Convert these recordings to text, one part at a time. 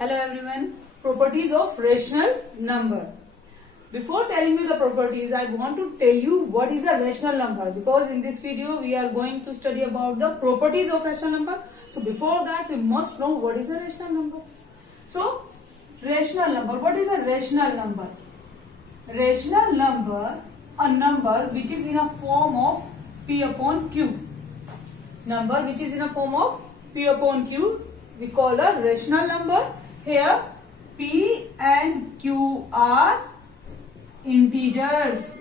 Hello everyone. Properties of rational number. Before telling you the properties, I want to tell you what is a rational number, because in this video we are going to study about the properties of rational number. So before that we must know what is a rational number. So rational number, what is a rational number? Rational number, a number which is in a form of P upon Q. Number which is in a form of P upon Q, we call a rational number. Here P and Q are integers.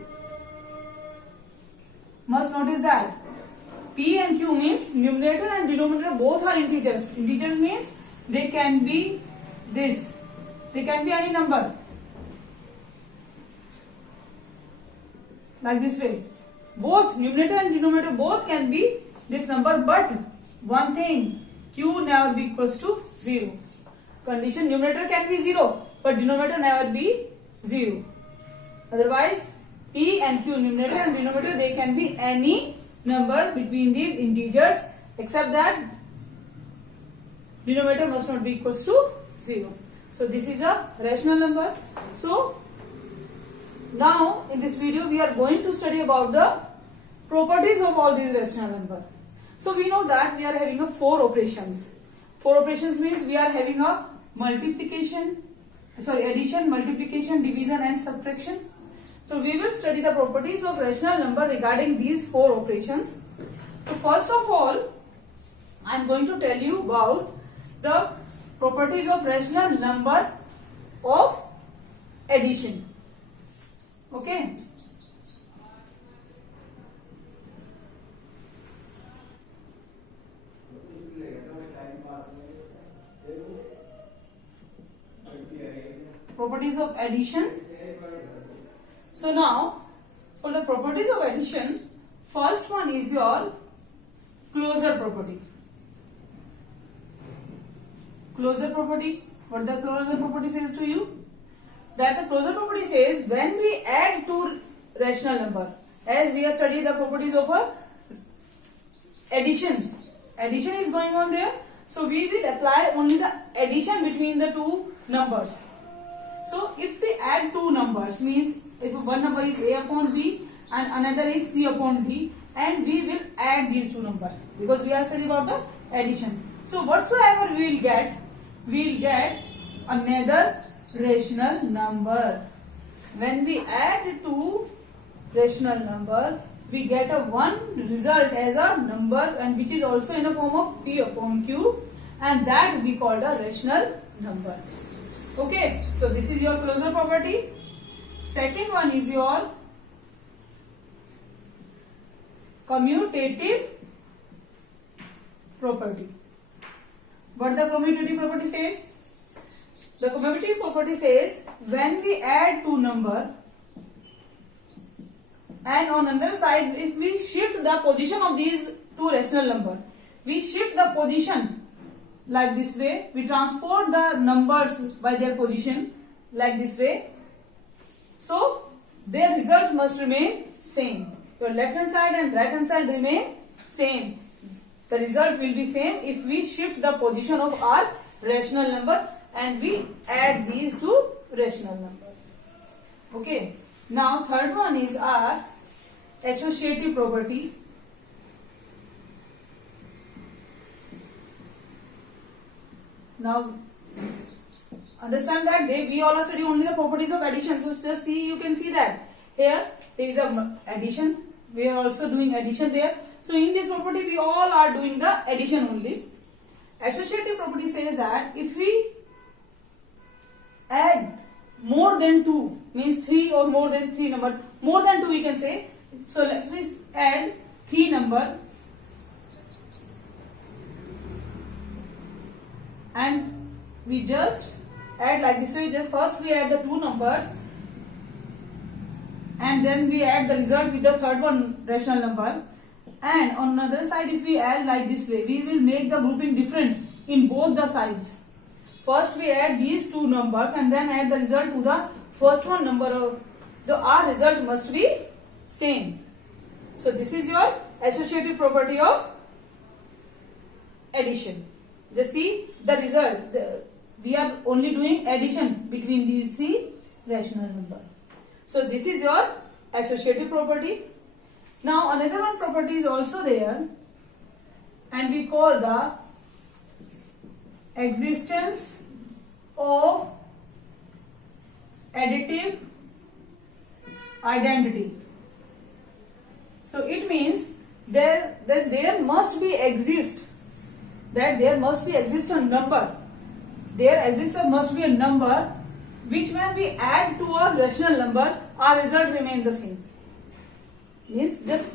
Must notice that P and Q means numerator and denominator both are integers. Integer means they can be this. They can be any number. Like this way. Both numerator and denominator both can be this number, but one thing, Q never be equals to 0. Condition, numerator can be 0, but denominator never be 0. Otherwise, P and Q, numerator and denominator, they can be any number between these integers, except that denominator must not be equals to 0. So this is a rational number. So now in this video we are going to study about the properties of all these rational number. So we know that we are having a 4 operations. 4 operations means we are having a addition, multiplication, division and subtraction. So we will study the properties of rational number regarding these 4 operations. So first of all, I am going to tell you about the properties of rational number of addition. Okay. Properties of addition. So now, for the properties of addition, first one is your closure property. Closure property. What the closure property says to you? That the closure property says when we add two rational number, as we are studying the properties of a addition. Addition is going on there. So we will apply only the addition between the two numbers. So if we add two numbers, means if one number is A upon B and another is C upon D, and we will add these two numbers because we are studying about the addition. So whatsoever we will get another rational number. When we add two rational number, we get a one result as a number, and which is also in the form of P upon Q, and that we call a rational number. Okay, so this is your closure property. Second one is your commutative property. What the commutative property says? The commutative property says when we add two number, and on another side, if we shift the position of these two rational number, we shift the position like this way, we transport the numbers by their position like this way, so their result must remain same. Your left hand side and right hand side remain same. The result will be same if we shift the position of our rational number and we add these two rational number. Okay. Now third one is our associative property. Now understand that we all are studying only the properties of addition. So just see, you can see that here there is a addition. We are also doing addition there. So in this property we all are doing the addition only. Associative property says that if we add more than 2, means 3 or more than 3 number, more than 2 we can say. So let's add 3 number, and we just add like this way. Just first we add the two numbers and then we add the result with the third one rational number, and on another side if we add like this way, we will make the grouping different in both the sides. First we add these two numbers and then add the result to the first one number. Our result must be same. So this is your associative property of addition. Just see the result. We are only doing addition between these three rational number. So this is your associative property. Now another one property is also there, and we call the existence of additive identity. So it means that there must be exist a number. Must be a number which when we add to a rational number, our result remain the same. Means just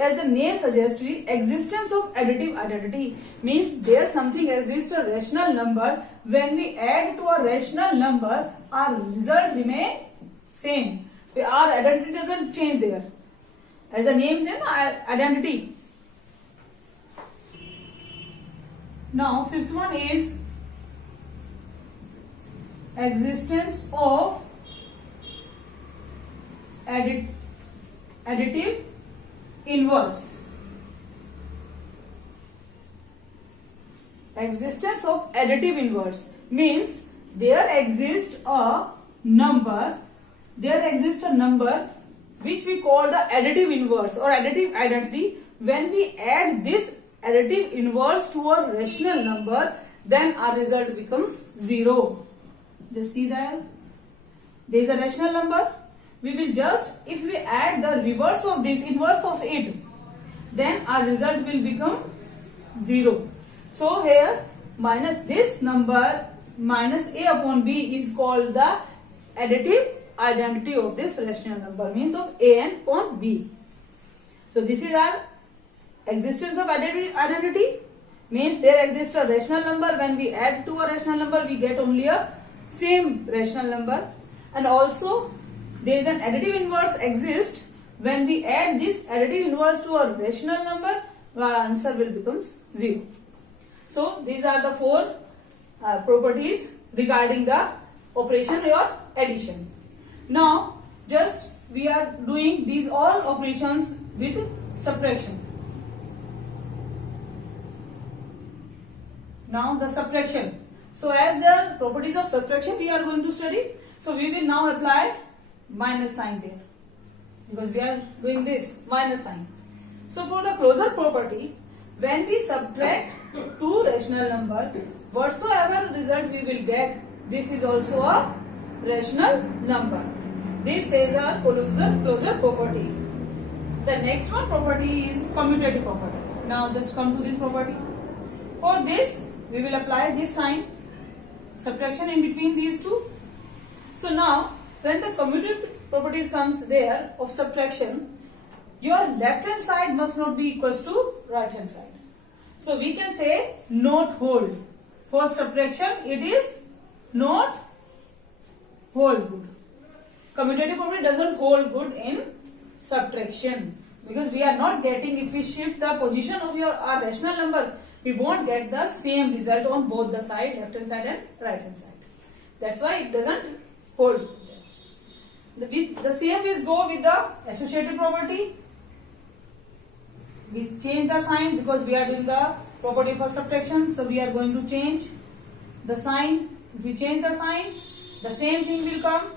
as the name suggests, existence of additive identity means there something exists a rational number. When we add to a rational number, our result remain same. Our identity doesn't change there. As the name says, identity. Now fifth one is existence of additive inverse. Existence of additive inverse means there exists a number which we call the additive inverse or additive identity. When we add this additive inverse to a rational number, then our result becomes 0. Just see that there is a rational number. We will just, if we add the reverse of this, inverse of it, then our result will become 0. So here minus this number minus a upon b is called the additive identity of this rational number, means of a n upon b. So this is our existence of additive identity, means there exists a rational number. When we add to a rational number, we get only a same rational number. And also there is an additive inverse exists. When we add this additive inverse to a rational number, our answer will becomes 0. So these are the four properties regarding the operation or addition. Now just we are doing these all operations with subtraction. Now the subtraction. So as the properties of subtraction we are going to study. So we will now apply minus sign there, because we are doing this minus sign. So for the closure property, when we subtract two rational number, whatsoever result we will get, this is also a rational number. This is a closure property. The next one property is commutative property. Now just come to this property. For this we will apply this sign, subtraction in between these two. So now when the commutative properties comes there of subtraction, your left hand side must not be equals to right hand side. So we can say not hold. For subtraction it is not hold good. Commutative property doesn't hold good in subtraction, because we are not getting, if we shift the position of our rational number, we won't get the same result on both the side, left hand side and right hand side. That's why it doesn't hold. The same is go with the associative property. We change the sign because we are doing the property for subtraction. So we are going to change the sign. If we change the sign, the same thing will come.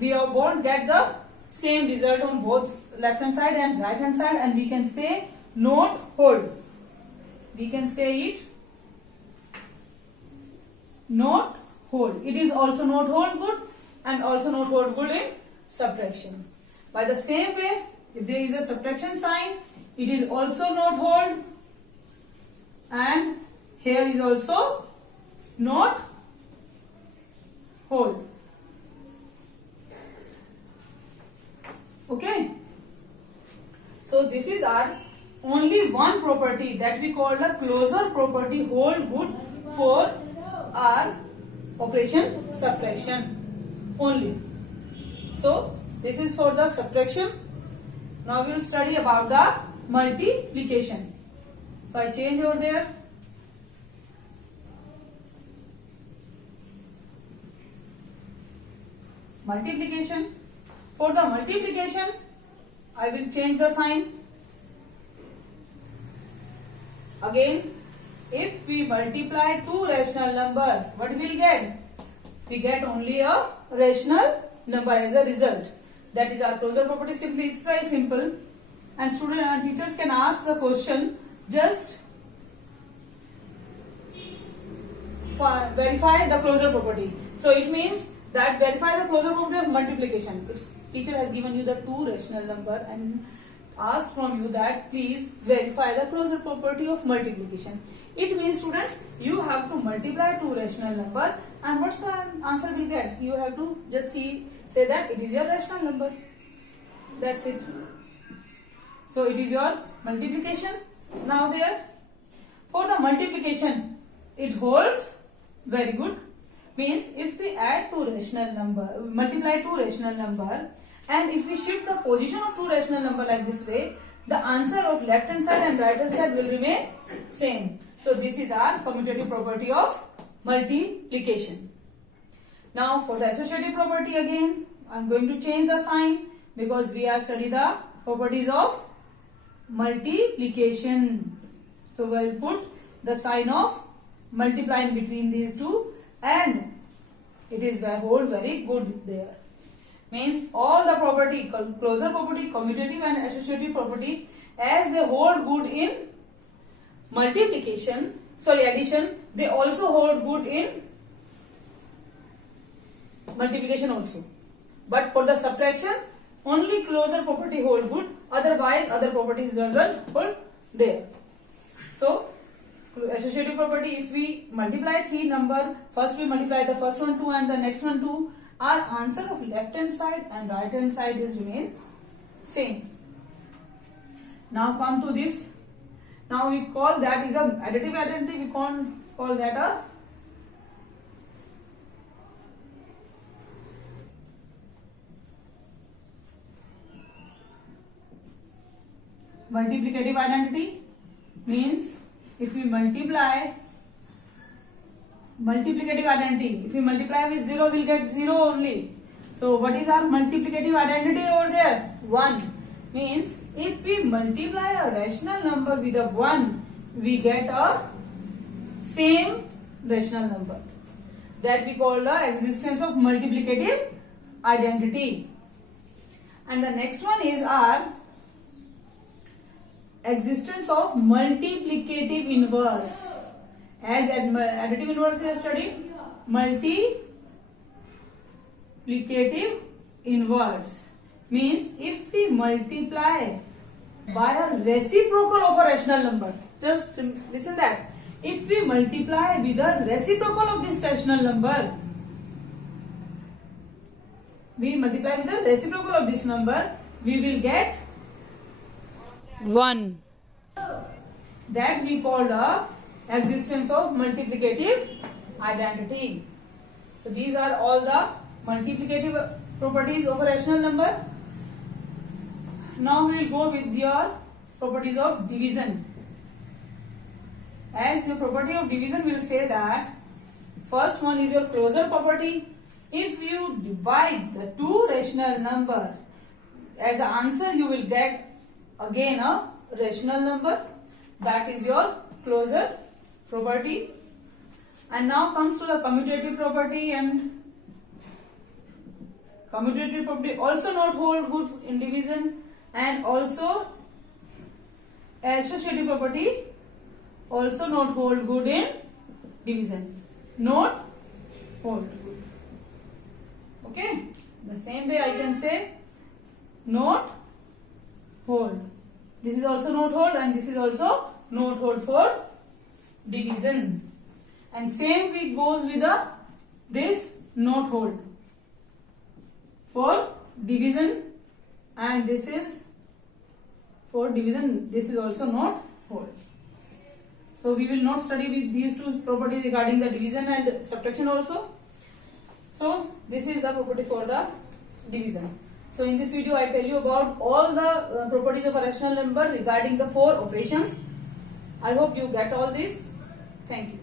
We won't get the same result on both left hand side and right hand side, and we can say not hold. We can say it not hold. It is also not hold good and also not hold good in subtraction. By the same way, if there is a subtraction sign, it is also not hold, and here is also not hold. Okay. So this is our only one property that we call the closure property hold good for our operation subtraction only. So this is for the subtraction. Now we will study about the multiplication. So I change over there. Multiplication. For the multiplication, I will change the sign. Again, if we multiply two rational number, what we will get? We get only a rational number as a result. That is our closure property. Simply, it's very simple. And student and teachers can ask the question, just verify the closure property. So it means that verify the closure property of multiplication. If teacher has given you the two rational number and asked from you that please verify the closure property of multiplication, it means students you have to multiply two rational number, and what's the answer we get? You have to just say that it is your rational number. That's it. So it is your multiplication. Now there, for the multiplication, it holds very good. Means if we add two rational number, multiply two rational number, and if we shift the position of two rational number like this way, the answer of left hand side and right hand side will remain same. So this is our commutative property of multiplication. Now for the associative property, again I am going to change the sign because we are studying the properties of multiplication. So we will put the sign of multiplying between these two, and it is hold very good there. Means all the property, closure property, commutative and associative property, as they hold good in addition, they also hold good in multiplication also. But for the subtraction, only closure property hold good, otherwise other properties doesn't hold there. So associative property, if we multiply three number, first we multiply the first one 2 and the next one 2, our answer of left hand side and right hand side is remain same. Now come to this. Now we call that is a additive identity, we can't call that a multiplicative identity. Means if we multiply multiplicative identity, if we multiply with 0, we'll get 0 only. So what is our multiplicative identity over there? 1. Means if we multiply a rational number with a 1, we get a same rational number. That we call the existence of multiplicative identity. And the next one is our existence of multiplicative inverse. As additive inverse we have studied, multiplicative inverse means if we multiply by a reciprocal of a rational number. Just listen that. If we multiply with a reciprocal of this rational number, we multiply with a reciprocal of this number, we will get 1. That we call the existence of multiplicative identity. So these are all the multiplicative properties of a rational number. Now we will go with your properties of division. As your property of division will say that first one is your closure property. If you divide the two rational number, as an answer you will get again a rational number. That is your closure property. And now comes to the commutative property, and commutative property also not hold good in division, and also associative property also not hold good in division. Not hold good. Okay. The same way I can say not hold. This is also not hold, and this is also not hold for division. And same way goes with this not hold for division, and this is for division. This is also not hold. So we will not study with these two properties regarding the division and subtraction also. So this is the property for the division. So in this video I tell you about all the properties of a rational number regarding the 4 operations. I hope you get all this. Thank you.